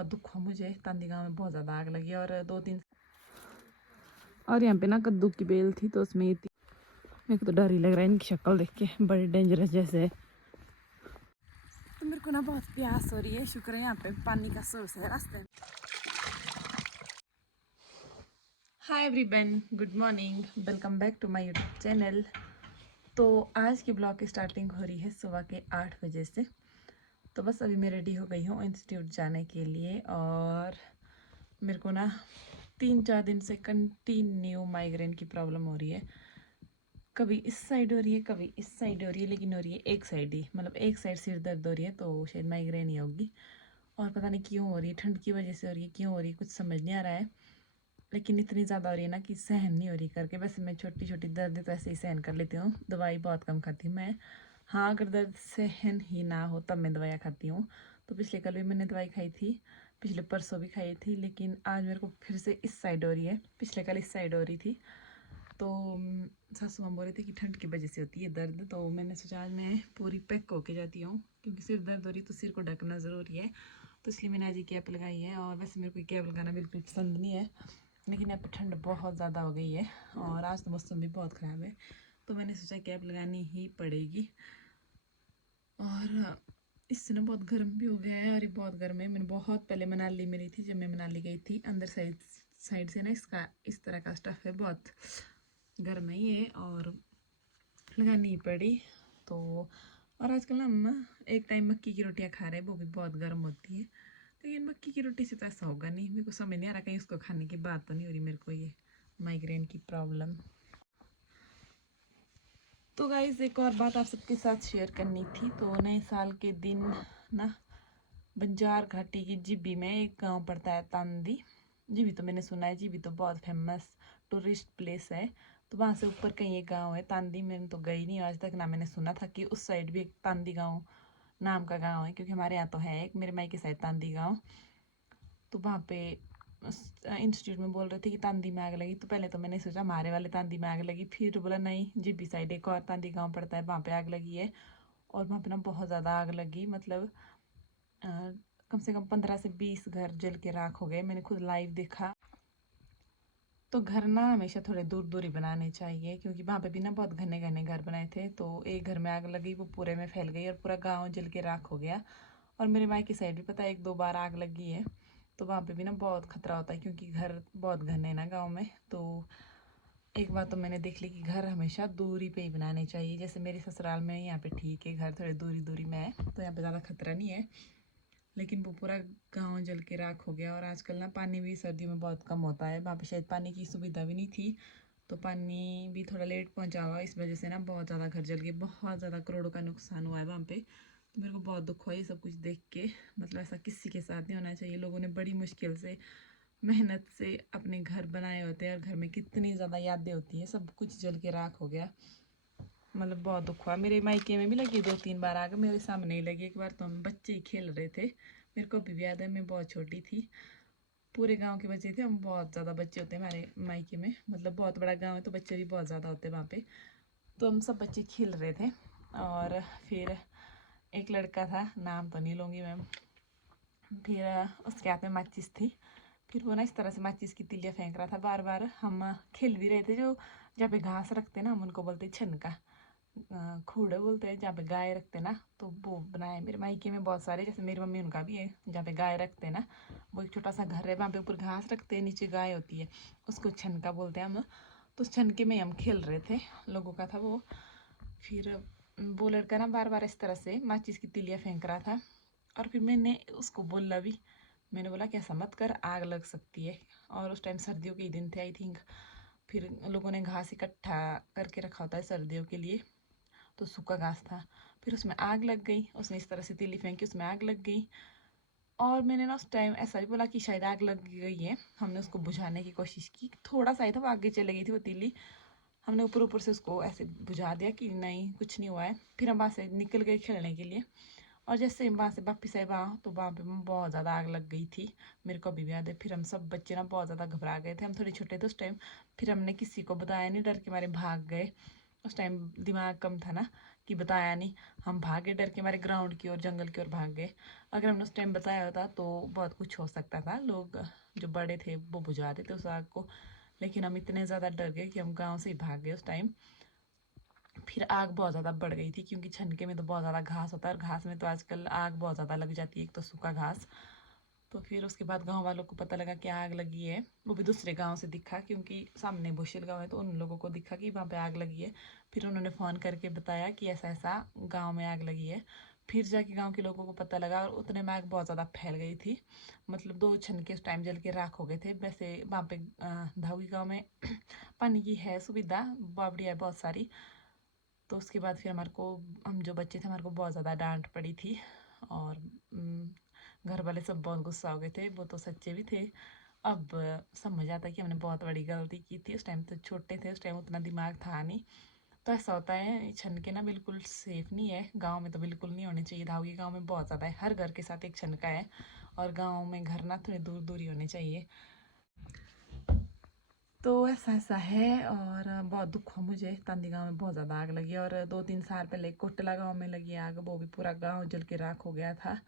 बहुत दुख हुआ मुझे। तांदी गांव में बहुत ज़्यादा आग लगी और 2-3 और यहाँ पे ना कद्दू की बेल थी तो उसमें मेरे को तो डर ही लग रहा है इनकी शक्ल देख के, बड़े डेंजरस जैसे। तो मेरे को ना बहुत प्यास हो रही है, शुक्र है यहाँ पे पानी का सोर्स है रास्ते में। Hi everyone, good morning, welcome back to my YouTube channel. तो आज के ब्लॉग की स्टार्टिंग हो रही है सुबह के 8 बजे से। तो बस अभी मैं रेडी हो गई हूँ इंस्टीट्यूट जाने के लिए। और मेरे को ना 3-4 दिन से कंटिन्यू माइग्रेन की प्रॉब्लम हो रही है। कभी इस साइड हो रही है, कभी इस साइड हो रही है, लेकिन हो रही है एक साइड ही, मतलब एक साइड सिर दर्द हो रही है, तो शायद माइग्रेन ही होगी। और पता नहीं क्यों हो रही है, ठंड की वजह से हो रही है, क्यों हो रही है कुछ समझ नहीं आ रहा है। लेकिन इतनी ज़्यादा हो रही है ना कि सहन नहीं हो रही करके। वैसे मैं छोटी छोटी दर्द तो ऐसे ही सहन कर लेती हूँ, दवाई बहुत कम खाती हूँ मैं। हाँ, अगर दर्द सहन ही ना हो तब मैं दवाइयाँ खाती हूँ। तो पिछले कल भी मैंने दवाई खाई थी, पिछले परसों भी खाई थी, लेकिन आज मेरे को फिर से इस साइड हो रही है। पिछले कल इस साइड हो रही थी। तो सासू माँ बोल रहे थे कि ठंड की वजह से होती है दर्द। तो मैंने सोचा आज मैं पूरी पैक होके जाती हूँ, क्योंकि सिर दर्द हो रही है तो सिर को ढकना ज़रूरी है। तो इसलिए मैंने आज ये कैप लगाई है। और वैसे मेरे को कैप लगाना बिल्कुल पसंद नहीं है, लेकिन यहाँ पे ठंड बहुत ज़्यादा हो गई है और आज तो मौसम भी बहुत ख़राब है, तो मैंने सोचा कैप लगानी ही पड़ेगी। और इससे ना बहुत गर्म भी हो गया है, और ये बहुत गर्म है। मैंने बहुत पहले मनाली में रही थी, जब मैं मनाली गई थी, अंदर साइड से ना इसका इस तरह का स्टफ़ है, बहुत गर्म है ये, और लगानी पड़ी। तो और आजकल ना हम एक टाइम मक्की की रोटियां खा रहे हैं, वो भी बहुत गर्म होती है, लेकिन मक्की की रोटी से तो ऐसा होगा नहीं। मेरे को समझ नहीं आ रहा कहीं उसको खाने की बात तो नहीं हो रही मेरे को ये माइग्रेन की प्रॉब्लम। तो गाइस, एक और बात आप सबके साथ शेयर करनी थी। तो नए साल के दिन ना बंजार घाटी की जिब्बी में एक गांव पड़ता है तांदी। जिब्बी तो मैंने सुना है, जिब्बी तो बहुत फेमस टूरिस्ट प्लेस है। तो वहाँ से ऊपर कहीं एक गांव है तांदी, मैंने तो गई नहीं आज तक, ना मैंने सुना था कि उस साइड भी एक तांदी गांव नाम का गांव है, क्योंकि हमारे यहाँ तो है एक, मेरे मायके साइड तांदी गांव। तो वहाँ पे इंस्टीट्यूट में बोल रहे थे कि तांदी में आग लगी। तो पहले तो मैंने सोचा हमारे वाले तांदी में आग लगी, फिर बोला नहीं, जिब्बी साइड एक और तांदी गाँव पड़ता है, वहाँ पे आग लगी है। और वहाँ पे ना बहुत ज़्यादा आग लगी, मतलब कम से कम 15 से 20 घर जल के राख हो गए, मैंने खुद लाइव देखा। तो घर ना हमेशा थोड़े दूर दूर ही बनाने चाहिए, क्योंकि वहाँ पे भी ना बहुत घने घने घर बनाए थे। तो एक घर में आग लगी, वो पूरे में फैल गई और पूरा गांव जल के राख हो गया। और मेरे मायके की साइड भी पता है 1-2 बार आग लगी है। तो वहाँ पे भी ना बहुत खतरा होता है, क्योंकि घर बहुत घने हैं ना गाँव में। तो एक बात तो मैंने देख ली कि घर हमेशा दूरी पे ही बनाने चाहिए। जैसे मेरे ससुराल में यहाँ पे ठीक है, घर थोड़े दूरी दूरी में है, तो यहाँ पे ज़्यादा खतरा नहीं है। लेकिन वो पूरा गांव जल के राख हो गया। और आजकल ना पानी भी सर्दियों में बहुत कम होता है, वहाँ पे शायद पानी की सुविधा भी नहीं थी, तो पानी भी थोड़ा लेट पहुँचा हुआ, इस वजह से ना बहुत ज़्यादा घर जल गए, बहुत ज़्यादा करोड़ों का नुकसान हुआ है वहाँ पे। तो मेरे को बहुत दुख हुआ ये सब कुछ देख के। मतलब ऐसा किसी के साथ नहीं होना चाहिए। लोगों ने बड़ी मुश्किल से मेहनत से अपने घर बनाए होते हैं, और घर में कितनी ज़्यादा यादें होती हैं, सब कुछ जल के राख हो गया। मतलब बहुत दुख हुआ। मेरे मायके में भी लगी 2-3 बार आग, मेरे सामने ही लगी। एक बार तो हम बच्चे ही खेल रहे थे, मेरे को अभी भी याद है, मैं बहुत छोटी थी। पूरे गांव के बच्चे थे हम, बहुत ज़्यादा बच्चे होते हैं हमारे मायके में, मतलब बहुत बड़ा गांव है तो बच्चे भी बहुत ज़्यादा होते हैं वहाँ पे। तो हम सब बच्चे खेल रहे थे, और फिर एक लड़का था, नाम तो नहीं लूँगी मैम, फिर उसके हाथ में माचिस थी। फिर वो ना इस तरह से माचिस की तिलिया फेंक रहा था बार बार। हम खेल भी रहे थे, जो जहाँ पे घास रखते ना हम उनको बोलते छनका, खूड़ बोलते हैं, जहाँ पे गाय रखते ना, तो वो बनाए मेरे मायके में बहुत सारे। जैसे मेरी मम्मी उनका भी है, जहाँ पे गाय रखते ना, वो एक छोटा सा घर है, वहाँ पे ऊपर घास रखते हैं, नीचे गाय होती है, उसको छनका बोलते हैं हम। तो उस छनके में हम खेल रहे थे, लोगों का था वो। फिर वो लड़का ना बार बार इस तरह से माचिस की तिलिया फेंक रहा था, और फिर मैंने उसको बोला भी, मैंने बोला कि ऐसा मत कर, आग लग सकती है। और उस टाइम सर्दियों के ही दिन थे आई थिंक। फिर लोगों ने घास इकट्ठा करके रखा होता है सर्दियों के लिए, तो सूखा घास था, फिर उसमें आग लग गई। उसने इस तरह से तीली फेंकी, उसमें आग लग गई। और मैंने ना उस टाइम ऐसा भी बोला कि शायद आग लग गई है। हमने उसको बुझाने की कोशिश की, थोड़ा सा ही था, वो आगे चले गई थी वो तीली। हमने ऊपर ऊपर से उसको ऐसे बुझा दिया कि नहीं कुछ नहीं हुआ है। फिर हम वहाँ से निकल गए खेलने के लिए, और जैसे हम वहाँ से वापिस आए वहाँ, तो वहाँ पे बहुत ज़्यादा आग लग गई थी, मेरे को अभी भी याद है। फिर हम सब बच्चे ना बहुत ज़्यादा घबरा गए थे, हम थोड़े छोटे थे उस टाइम। फिर हमने किसी को बताया नहीं, डर के मारे भाग गए। उस टाइम दिमाग कम था ना कि बताया नहीं। हम भागे डर के, हमारे ग्राउंड की ओर, जंगल की ओर भाग गए। अगर हमने उस टाइम बताया होता तो बहुत कुछ हो सकता था, लोग जो बड़े थे वो बुझा देते उस आग को। लेकिन हम इतने ज़्यादा डर गए कि हम गाँव से ही भाग गए उस टाइम। फिर आग बहुत ज़्यादा बढ़ गई थी क्योंकि छनके में तो बहुत ज़्यादा घास होता है, और घास में तो आजकल आग बहुत ज़्यादा लग जाती है, एक तो सूखा घास। तो फिर उसके बाद गांव वालों को पता लगा कि आग लगी है। वो भी दूसरे गांव से दिखा, क्योंकि सामने बुशिल गांव है, तो उन लोगों को दिखा कि वहाँ पे आग लगी है। फिर उन्होंने फ़ोन करके बताया कि ऐसा ऐसा गांव में आग लगी है। फिर जाके गांव के लोगों को पता लगा, और उतने में आग बहुत ज़्यादा फैल गई थी। मतलब 2 छनके उस टाइम जल के राख हो गए थे। वैसे वहाँ पे धावी गाँव में पानी की है सुविधा, बावड़ी है बहुत सारी। तो उसके बाद फिर हमारे को, हम जो बच्चे थे, हमारे को बहुत ज़्यादा डांट पड़ी थी। और घर वाले सब बहुत गुस्सा हो गए थे, वो तो सच्चे भी थे। अब समझ आता है कि हमने बहुत बड़ी गलती की थी। उस टाइम तो छोटे थे, उस टाइम उतना दिमाग था नहीं। तो ऐसा होता है, छनके ना बिल्कुल सेफ नहीं है। गांव में तो बिल्कुल नहीं होने चाहिए। धावी गांव में बहुत ज़्यादा है, हर घर के साथ एक छनका है। और गांव में घर ना थोड़ी दूर दूर ही होने चाहिए। तो ऐसा ऐसा है। और बहुत दुख हुआ मुझे, तांदी गांव में बहुत ज़्यादा आग लगी। और 2-3 साल पहले कोटला गांव में लगी आग, वो भी पूरा गांव जल के राख हो गया था।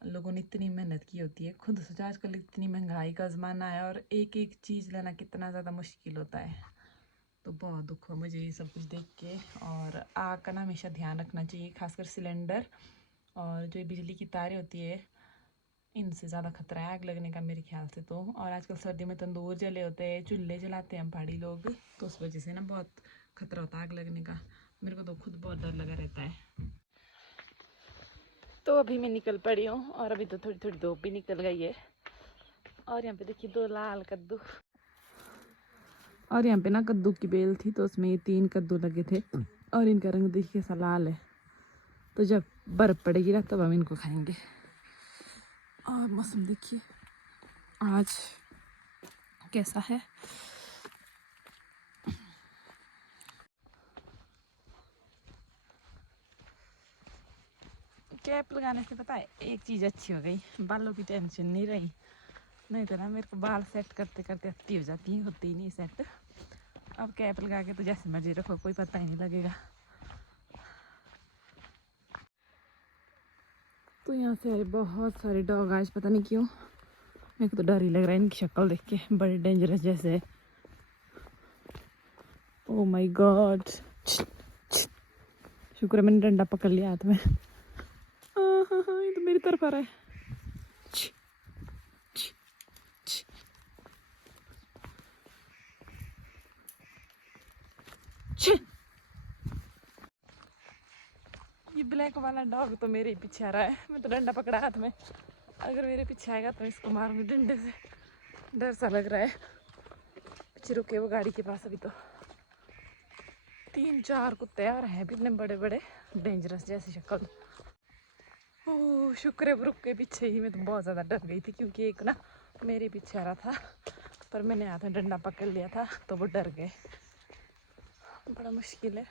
लोगों ने इतनी मेहनत की होती है, खुद सोचा आजकल इतनी महंगाई का ज़माना है, और एक एक चीज़ लेना कितना ज़्यादा मुश्किल होता है। तो बहुत दुख हुआ मुझे ये सब कुछ देख के। और आग का ना हमेशा ध्यान रखना चाहिए, खासकर सिलेंडर और जो ये बिजली की तारें होती है, इनसे ज़्यादा खतरा है आग लगने का मेरे ख्याल से तो। और आजकल सर्दी में तंदूर जले होते हैं, चूल्हे जलाते हैं हम पहाड़ी लोग, तो उस वजह से ना बहुत खतरा होता है आग लगने का। मेरे को तो खुद बहुत डर लगा रहता है। तो अभी मैं निकल पड़ी हूँ, और अभी तो थोड़ी थोड़ी धूप भी निकल गई है। और यहाँ पे देखिए 2 लाल कद्दू, और यहाँ पे ना कद्दू की बेल थी, तो उसमें ये 3 कद्दू लगे थे, और इनका रंग देखिए कैसा लाल है। तो जब बर्फ़ पड़ेगी ना तब हम इनको खाएंगे। और मौसम देखिए आज कैसा है। कैप लगाने से पता है एक चीज़ अच्छी हो गई, बालों की टेंशन नहीं रही। नहीं तो ना मेरे को बाल सेट करते करते अत्ती हो जाती है, होती ही नहीं सेट। अब कैप लगा के तो जैसे मर्जी रखो, कोई पता ही नहीं लगेगा। तो यहाँ से आए बहुत सारे डॉग आज, पता नहीं क्यों मेरे को तो डर ही लग रहा है इनकी शक्ल देख के, बड़े डेंजरस जैसे। ओह माय गॉड, शुक्र है मैंने डंडा पकड़ लिया हाथ में। हाँ, ये तो मेरी तरफ आ रहा है। ये ब्लैक वाला डॉग तो मेरे ही पीछे आ रहा है। मैं तो डंडा पकड़ा हाथ में, अगर मेरे पीछे आएगा तो इसको मारूंगी डंडे से। डर सा लग रहा है। पीछे रुके वो गाड़ी के पास, अभी तो 3-4 कुत्ते और हैं भी, इतने बड़े बड़े डेंजरस जैसी शक्ल। ओह शुक्र है रुक के पीछे ही। मैं तो बहुत ज़्यादा डर गई थी क्योंकि एक ना मेरे पीछे आ रहा था, पर मैंने हाथ में डंडा पकड़ लिया था तो वो डर गए। बड़ा मुश्किल है।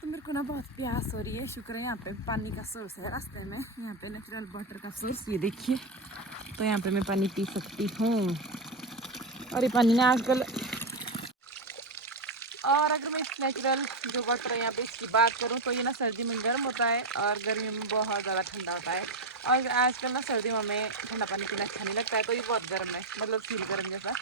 तो मेरे को ना बहुत प्यास हो रही है। शुक्र है यहाँ पे पानी का सोर्स है रास्ते में, यहाँ पे नेचुरल वाटर का सोर्स, ये देखिए। तो यहाँ पे मैं पानी पी सकती हूँ। और ये पानी ना आजकल, और अगर मैं इस नेचुरल जो वाटर है यहाँ पे इसकी बात करूँ तो ये ना सर्दी में गर्म होता है और गर्मी में बहुत ज़्यादा ठंडा होता है। और आजकल ना सर्दियों में ठंडा पानी पीना अच्छा नहीं लगता है, तो ये बहुत गर्म है, मतलब फील गर्म जैसा।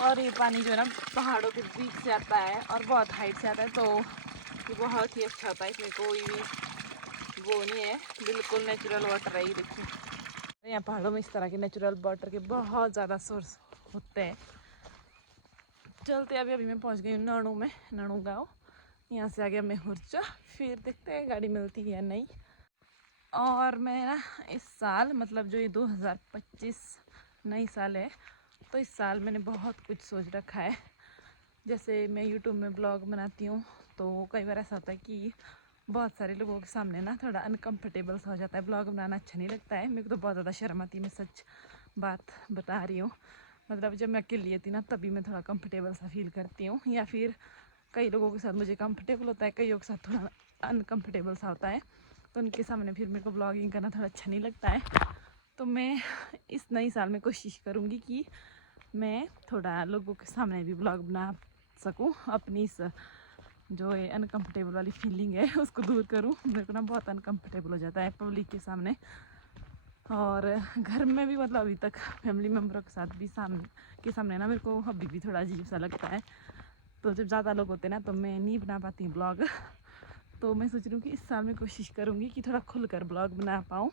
और ये पानी जो है ना पहाड़ों के बीच से आता है और बहुत हाइट से आता है, तो ये बहुत ही अच्छा होता है। इसमें कोई भी वो नहीं है, बिल्कुल नेचुरल वाटर है। ये देखिए यहाँ पहाड़ों में इस तरह के नेचुरल वाटर के बहुत ज़्यादा सोर्स होते हैं। चलते अभी मैं पहुँच गई हूँ नानू में, नानू गाँव। यहाँ से आ गया मैं हुर्चा, फिर देखते हैं गाड़ी मिलती है या नहीं। और मैं ना इस साल, मतलब जो ये 2025 नई साल है, तो इस साल मैंने बहुत कुछ सोच रखा है। जैसे मैं यूट्यूब में ब्लॉग बनाती हूँ, तो कई बार ऐसा होता है कि बहुत सारे लोगों के सामने ना थोड़ा अनकम्फर्टेबल सा हो जाता है, ब्लॉग बनाना अच्छा नहीं लगता है। मेरे को तो बहुत ज़्यादा शर्म आती है, मैं सच बात बता रही हूँ। मतलब जब मैं अकेली होती ना तभी मैं थोड़ा कंफर्टेबल सा फील करती हूँ, या फिर कई लोगों के साथ मुझे कंफर्टेबल होता है, कईयों के साथ थोड़ा अनकम्फर्टेबल सा होता है, तो उनके सामने फिर मेरे को ब्लॉगिंग करना थोड़ा अच्छा नहीं लगता है। तो मैं इस नई साल में कोशिश करूँगी कि मैं थोड़ा लोगों के सामने भी ब्लॉग बना सकूँ, अपनी इस जो ये अनकंफर्टेबल वाली फीलिंग है उसको दूर करूँ। मेरे को ना बहुत अनकंफर्टेबल हो जाता है पब्लिक के सामने, और घर में भी मतलब अभी तक फैमिली मेम्बरों के साथ भी सामने ना मेरे को अभी भी थोड़ा अजीब सा लगता है। तो जब ज़्यादा लोग होते हैं ना तो मैं नहीं बना पाती ब्लॉग। तो मैं सोच रही हूँ कि इस साल में कोशिश करूँगी कि थोड़ा खुलकर ब्लॉग बना पाऊँ।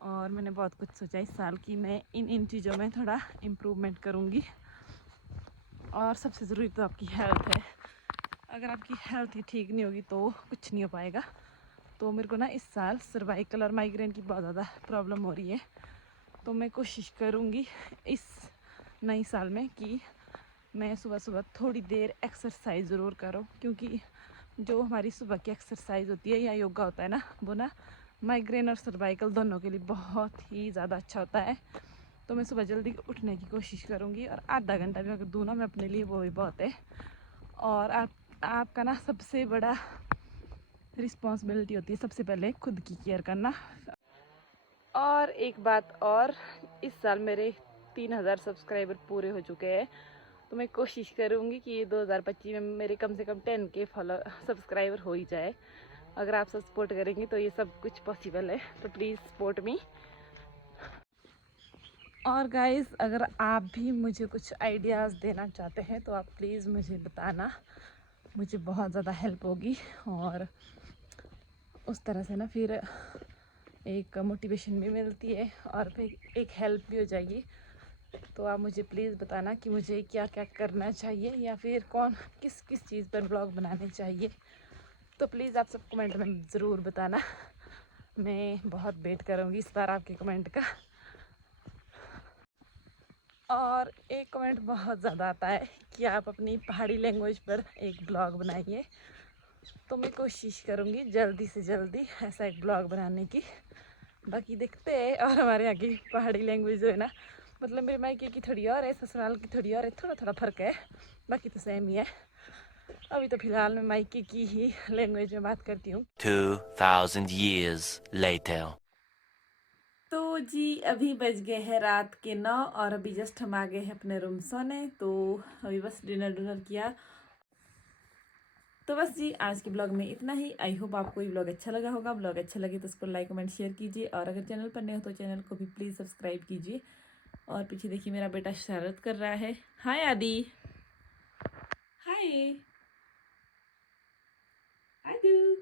और मैंने बहुत कुछ सोचा इस साल की मैं इन चीज़ों में थोड़ा इम्प्रूवमेंट करूँगी। और सबसे ज़रूरी तो आपकी हेल्थ है। अगर आपकी हेल्थ ही ठीक नहीं होगी तो कुछ नहीं हो पाएगा। तो मेरे को ना इस साल सर्वाइकल और माइग्रेन की बहुत ज़्यादा प्रॉब्लम हो रही है। तो मैं कोशिश करूँगी इस नई साल में कि मैं सुबह सुबह थोड़ी देर एक्सरसाइज ज़रूर करूँ, क्योंकि जो हमारी सुबह की एक्सरसाइज होती है या योगा होता है ना, वो ना माइग्रेन और सर्वाइकल दोनों के लिए बहुत ही ज़्यादा अच्छा होता है। तो मैं सुबह जल्दी उठने की कोशिश करूँगी, और आधा घंटा भी अगर दूँ ना मैं अपने लिए, वो भी बहुत है। और आपका ना सबसे बड़ा रिस्पॉन्सिबिलिटी होती है सबसे पहले खुद की केयर करना। और एक बात और, इस साल मेरे 3000 सब्सक्राइबर पूरे हो चुके हैं। तो मैं कोशिश करूँगी कि 2025 में मेरे कम से कम 10K सब्सक्राइबर हो ही जाए। अगर आप सब सपोर्ट करेंगे तो ये सब कुछ पॉसिबल है। तो प्लीज़ सपोर्ट मी। और गाइस, अगर आप भी मुझे कुछ आइडियाज़ देना चाहते हैं तो आप प्लीज़ मुझे बताना, मुझे बहुत ज़्यादा हेल्प होगी। और उस तरह से ना फिर एक मोटिवेशन भी मिलती है और फिर एक हेल्प भी हो जाएगी। तो आप मुझे प्लीज़ बताना कि मुझे क्या क्या करना चाहिए, या फिर किस किस चीज़ पर ब्लॉग बनाने चाहिए। तो प्लीज़ आप सब कमेंट में ज़रूर बताना। मैं बहुत वेट करूँगी इस बार आपके कमेंट का। और एक कमेंट बहुत ज़्यादा आता है कि आप अपनी पहाड़ी लैंग्वेज पर एक ब्लॉग बनाइए। तो मैं कोशिश करूँगी जल्दी से जल्दी ऐसा एक ब्लॉग बनाने की। बाकी देखते हैं। और हमारे यहाँ की पहाड़ी लैंग्वेज जो है ना, मतलब मेरे मायके की थोड़ी और है, ससुराल की थोड़ी और है, थोड़ा थोड़ा फ़र्क है, बाकी तो सेम ही है। अभी तो फ़िलहाल मैं मायके की ही लैंग्वेज में बात करती हूँ। 2000 years later. तो जी अभी बज गए हैं रात के 9, और अभी जस्ट हम आ गए हैं अपने रूम सोने। तो अभी बस डिनर किया। तो बस जी आज के ब्लॉग में इतना ही। आई होप आपको ये ब्लॉग अच्छा लगा होगा। ब्लॉग अच्छा लगे तो उसको लाइक कमेंट शेयर कीजिए, और अगर चैनल पर नए हो तो चैनल को भी प्लीज़ सब्सक्राइब कीजिए। और पीछे देखिए मेरा बेटा शरारत कर रहा है। हाय आदि, हाय आदू।